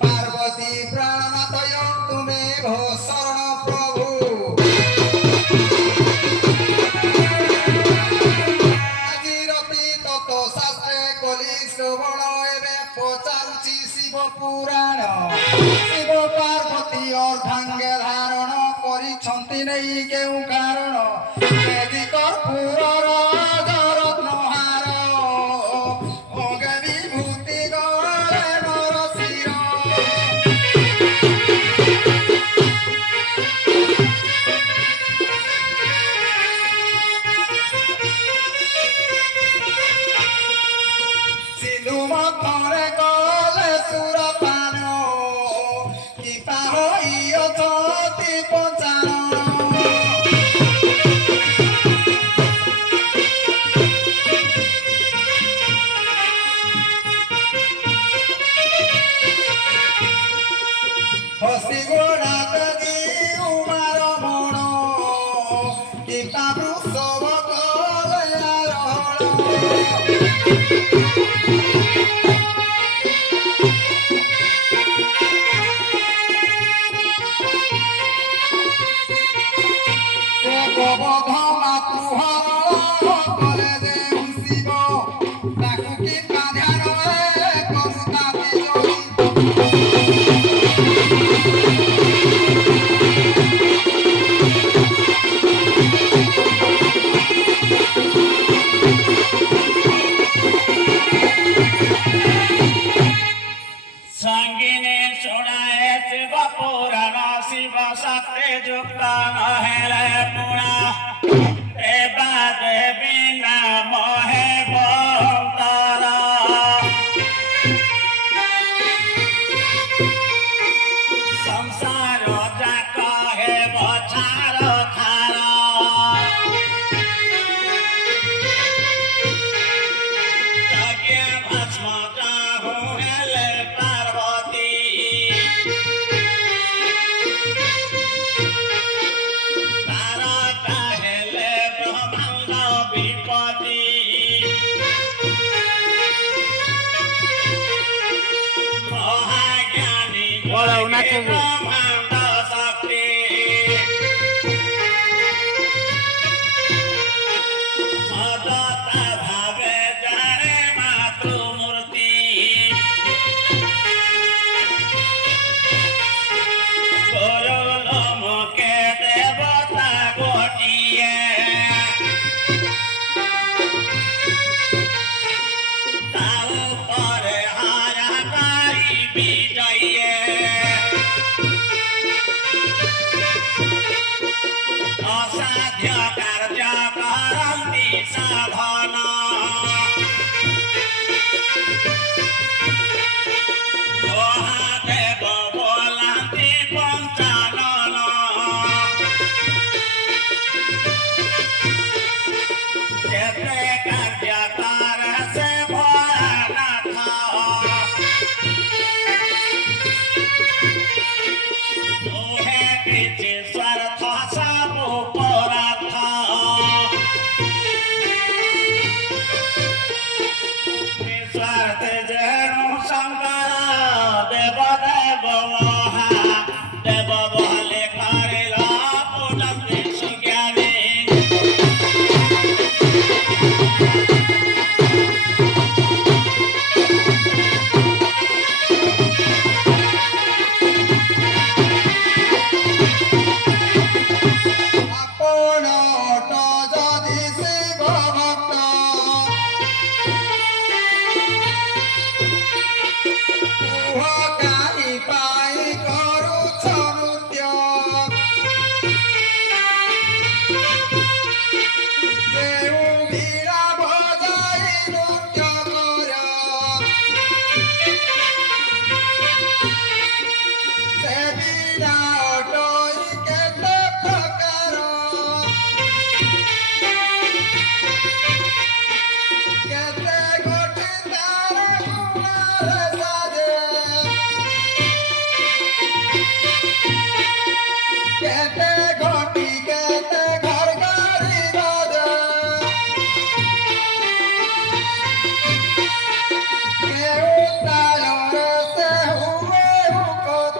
पार्वती प्राणनाथ ଶିବ ଶରଣ ପ୍ରଭୁ ଆଜି ରତି ତତ ଶାସ୍ତ୍ରେ କଲି ଶ୍ରବଣ ଏବେ ପଚାରୁଛି ଶିବ ପୁରାଣ ଶିବ ପାର୍ବତୀ ଅର୍ଦ୍ଧାଙ୍ଗେ ଧାରଣ କରିଛନ୍ତି ନେଇ କେଉଁ କାରଣ ବେଦି କର୍ପୂରର ରତ୍ନହାର ଅଙ୍ଗେ ବିଭୂତି ଗଳେ ମୋର ଶିର সিন্ধু মথরে গলে সুরপান কৃপা হইয়তি পঞ্চানন হস্তি গোড়াতে উমার মন কৃপা বৃষভ গলে আরোহণ গোবধ মাতৃহর কলে যে শিব তাকু কি ধ্যান করু তাতে সঙ্গিনী শোনায় শিব পুরাণ শিব শাস্ত্রে যুক্ত নহেলে পুরা দেবা দেবী নাম হে বন্তরা সংসার যাক হে বছার খার যজ্ঞ ভস্ম যাহু হেলে পার্বতী তারা হেলে ব্রহ্মাণ্ড বিপতি মহাজ্ঞানী ব্রহ্মাণ্ড শক্তি সদতা ভাবে জানে মাতৃমূর্তি গুরু লোমকে দেবতা গোটিয়ে তা উপরে হারাকারী বিজয়ে অসাধ্য কার্য করন্তি সাধন মহাদেব বলান্তি পঞ্চানন যেতে কার্য করে সে ভোলানাথ দুহে কিছু স্বার্থ সবু পরার্থ নিঃস্বার্থে যেনু শঙ্কর দেব দেব মহা দেব বলে করিল পূজন্তি সুজ্ঞানী আপন অট যদি শিব ভক্ত কুহ কাহি পাই করুছ নৃত্য দেউ বীরা বজাই নৃত্য কর সে বীরা অটই কেতে প্রকার কেতে গোটি তার গুণার সাজে কেতে ঘটি কেতে ঘর গাড়ি বাজে কেউ তায়রে সে হুয়ে হুকত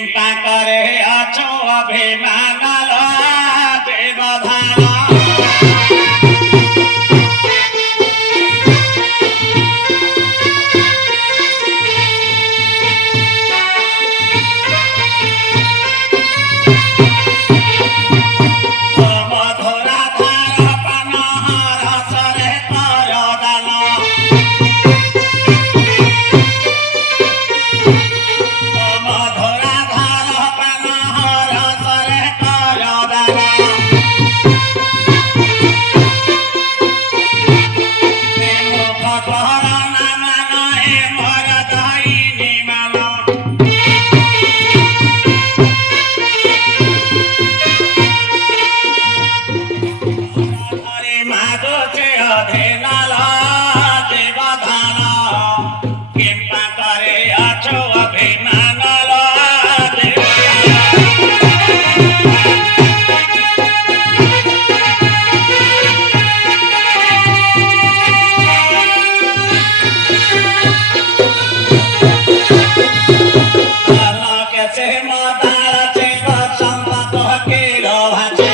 কিম্পা করে আছো অভিমান দেবধান মধুরা ধার পান রসরে কর দান মধুরা ধার পান রসরে কর দান মুখ কর না মান মোর দৈনি মান হরে মাগছে অধেনাল দেবধান কিম্পা করে আছো অভিমান কেছে মদারছে বসন্ত কির ভাছে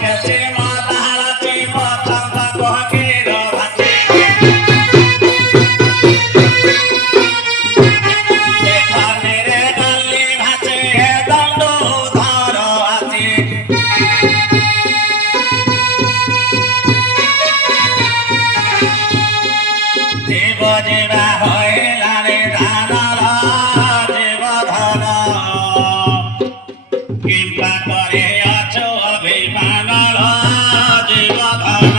কেছে মদারছে বসন্ত কির ভাছে এখানে রে ডালি ভাছে দণ্ড ধর আছে জীব জীবা হইলারে ধানল জীবধন কিম্পা করে আছো অভিমানল জীবধন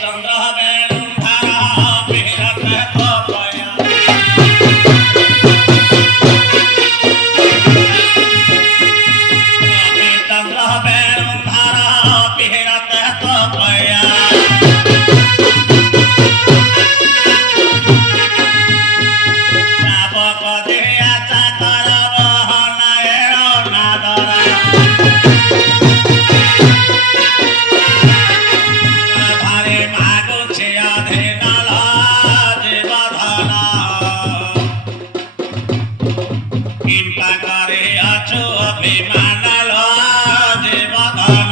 চন্দ্র বেলুধারা বিরত কপয়া চন্দ্র বেলুধারা বিরত কপয়া শাবক দিয়া চাকর বহনায় নাদরা ধারে মাগুছে অধেনাল জীবধন কিম্পা করে আছো অভিমানাল জীবধন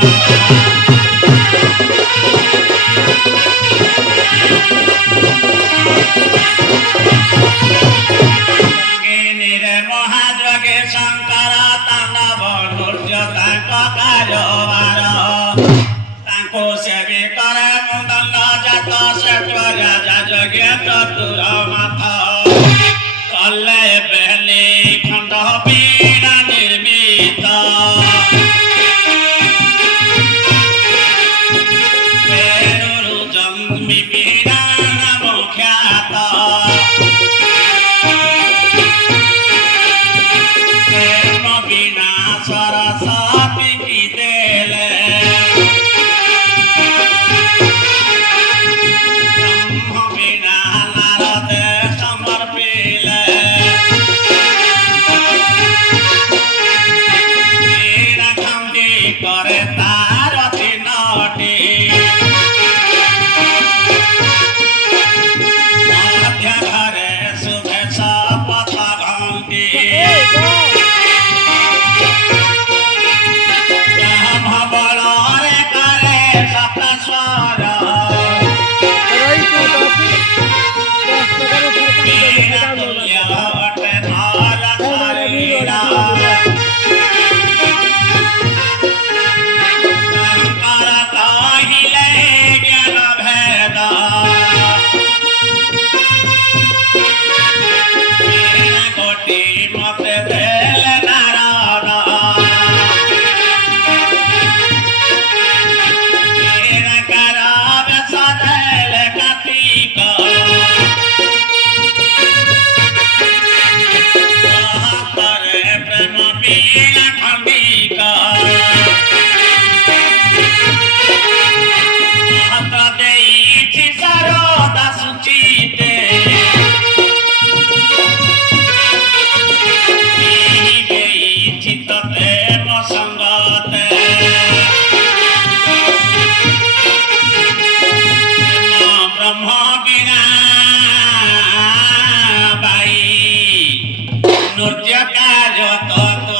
সূর্য কাজ তত্ত্ব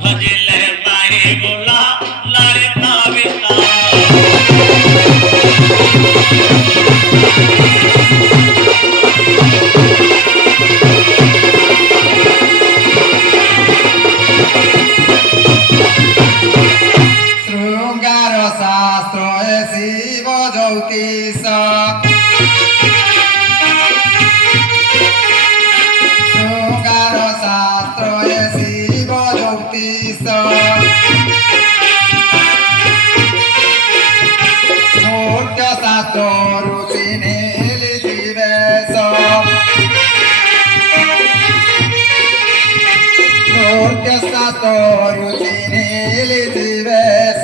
ভজিলে পাহি গুল ললিত বিত শৃঙ্গার শাস্ত্র শিব জ্যোতিষ শৃঙ্গার শাস্ত্র শিব জ্যোতিষ মূর্ত শাস্ত্র রুচি নীলি জীবেশ মূর্ত শাস্ত্র রুচি নীলি জীবেশ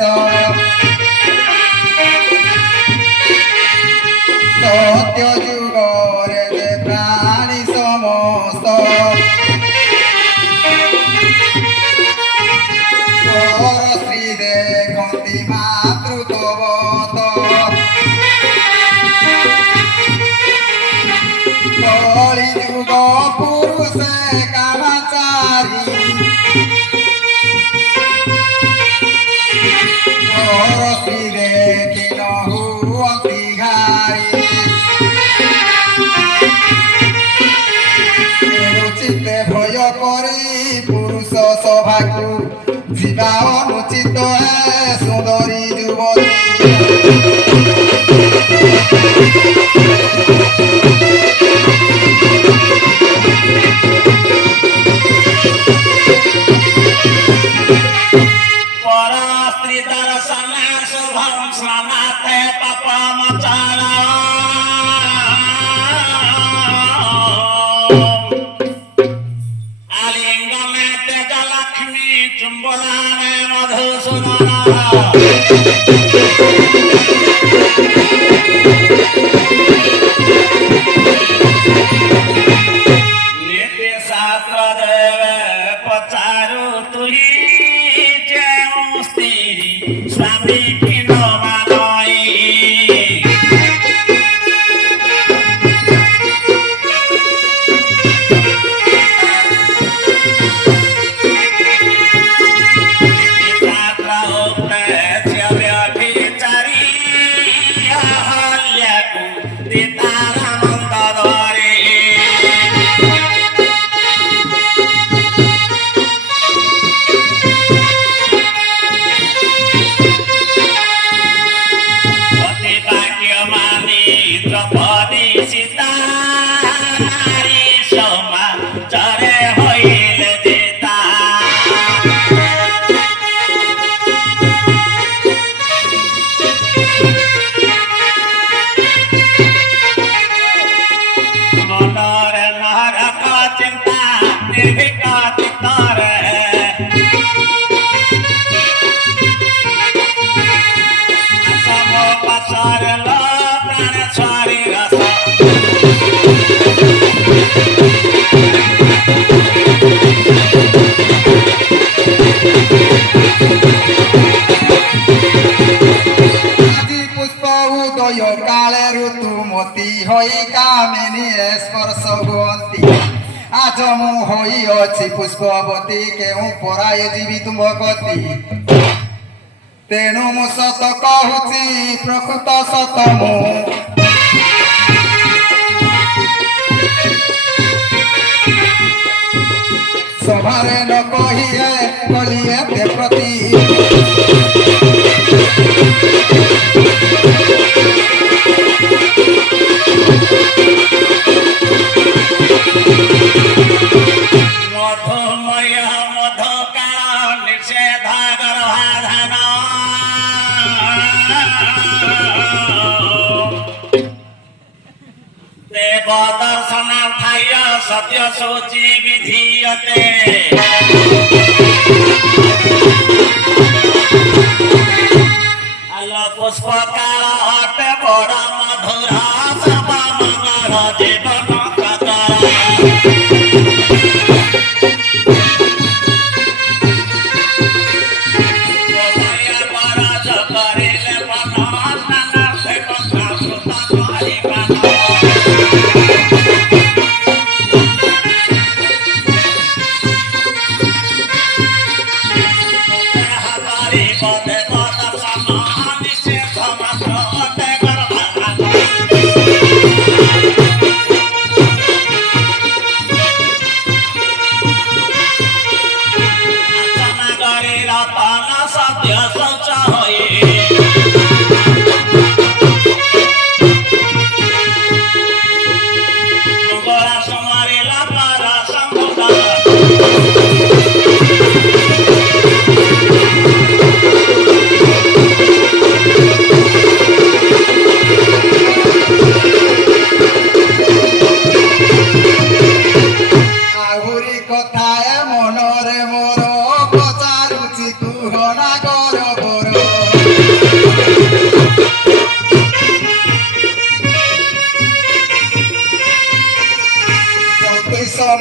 সত্য যুগরে যে প্রাণী সমস্ত শ্রী দেখন্তি মাতৃতবত কলি যুগ পুরুষে কামাচারী শ্রী দেখি নহুয়ন্তি ঘারি চিত্তে ভয় করি পুরুষ সভাকু ଯିବା ଅନୁଚିତ ସୁନ୍ଦରୀ ଯୁବତୀ পর স্ত্রী দর্শন শুভম স্নাতে পাপম চাল আলিঙ্গনে তেজ লক্ষ্মী চুম্বনানে মধুসূদন নীতি শাস্ত্র দেবে পচারু তুহি ଯେଉଁ ସ୍ତ୍ରୀ ସ୍ୱାମୀ କିନ ମାନଇ দ্রৌপদী সীতা নারী সমাজরে হইলে যেতা মনরে নরক চিন্তা নির্ভীক চিত্তরে সম পাশরে প্রাণ ছড়ি রস আদি পুষ্প উদয় কালে ঋতুমতী হই কামিনী স্পর্শ হুয়ন্তি আজ মু হইଅଛି পুষ্পবতী କେଉଁ ପରାଏ ଯିବି ତୁମ ଗତି ତେଣୁ ମୁଁ ସତ କହୁଛି ପ୍ରକୃତ ସତ ମୁଁ ସଭାରେ ନ କହିଏ କଲି ଏତେ ପ୍ରତି মধুময় মধুকাল নিষেধ গর্ভাধান দেব দর্শনার্থায় সত্য সূচি বিধীয়তে আল পুষ্পকাল অটে বড় মধুর সব মঙ্গল জীবন কাতর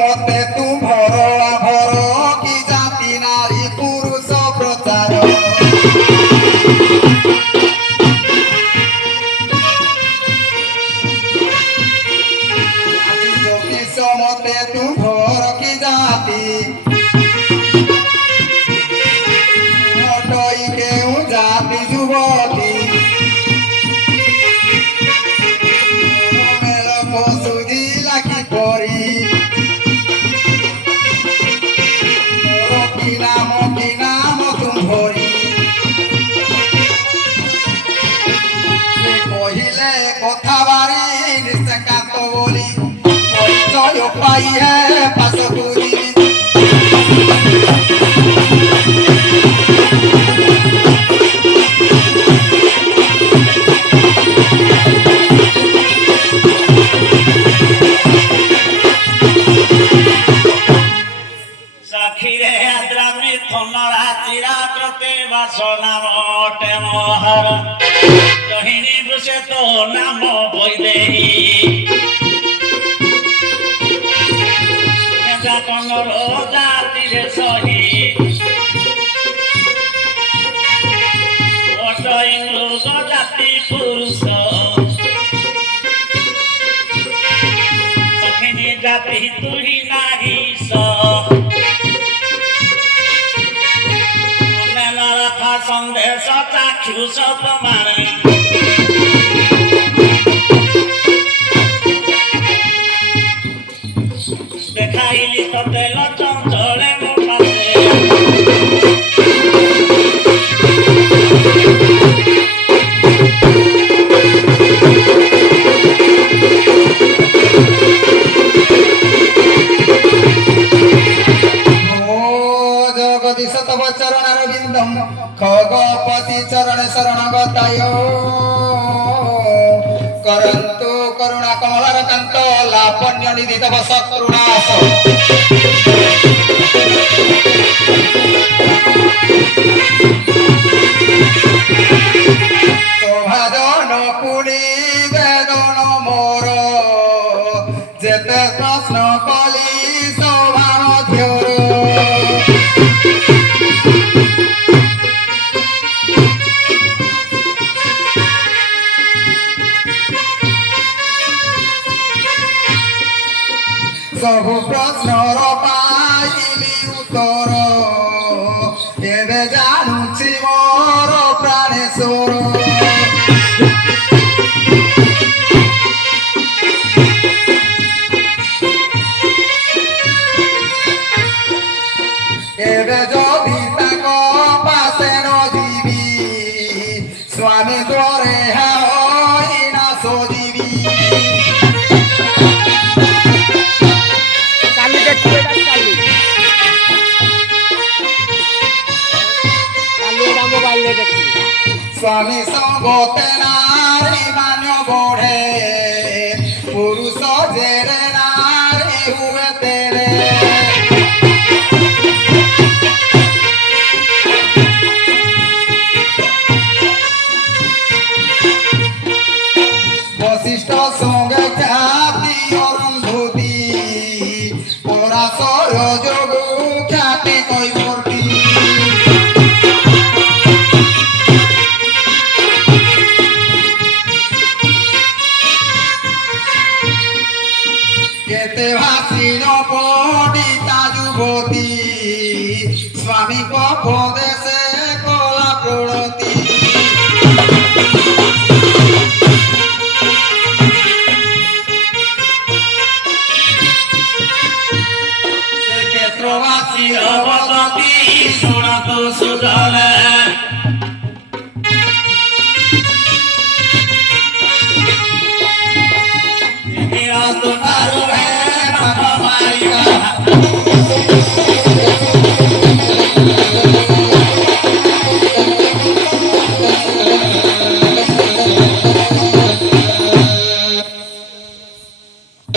মতে তুম্ভর আভর কি জাতি নারী পুরুষ প্রচার আজি জ্যোতিষ মতে তুম্ভর কি জাতি নটই কেউ জাতি যুবতী মেল পশুদি লাখি পরি কি নাম তুম্ভরি সে কহিলে কথা বাড়ি নিঃসেকান্ত বলি পরিচয় পাই হে পাশকু দিবি সখিরে আদ্রামি থনরা চিরাত্রতে বাসনা মটে মহর রহিণী বসে তো নাম বৈদেহী কনর জাতিরে সহি অটইঙ্গ জাতি পুরুষ সখিনী জাতি তুহি নারী রথা সন্দেশ চাক্ষুষ প্রমাণ দেখাইলি তোতে চঞ্চলে মোটাতে জগদীশ তব চরণার বিন্দম খগপতি চরণ শরণ গতায় করন্তু করুণা কমলার কান্ত লাপন্য নিধি তব শত্রুনাশ শোভাজন কুড়ি বেদন মোর যেতে প্রশ্ন কলি শোভা মধ্যর ସବୁ ପ୍ରଶ୍ନର ପାଇଲି ଉତ୍ତର ଏବେ ଜାଣୁଛି ମୋର ପ୍ରାଣେଶ୍ୱର ଏବେ ଯଦି ତାଙ୍କ ପାଶେ ନ ଯିବି ସ୍ୱାମୀ ଦ୍ୱାରେ ହୋଇନା ସଜିବି চালু দেখতে চালু চালু এটা মোবাইলে দেখি স্বামী সঙ্গতে নারী মান বঢ়ে পুরুষ জেরে নারী হুয়ে তেরে বশিষ্ঠ সঙ্গে খ্যাতি অরুন্ধতি পরাশর যোগ খ্যাতি কৈবর্তী কেতে ভাসিল পণ্ডিতা যুবতী স্বামী পদেশে কলা প্রণতি ক্ষেত্রবাসী অবসতি শুণতু সুজনে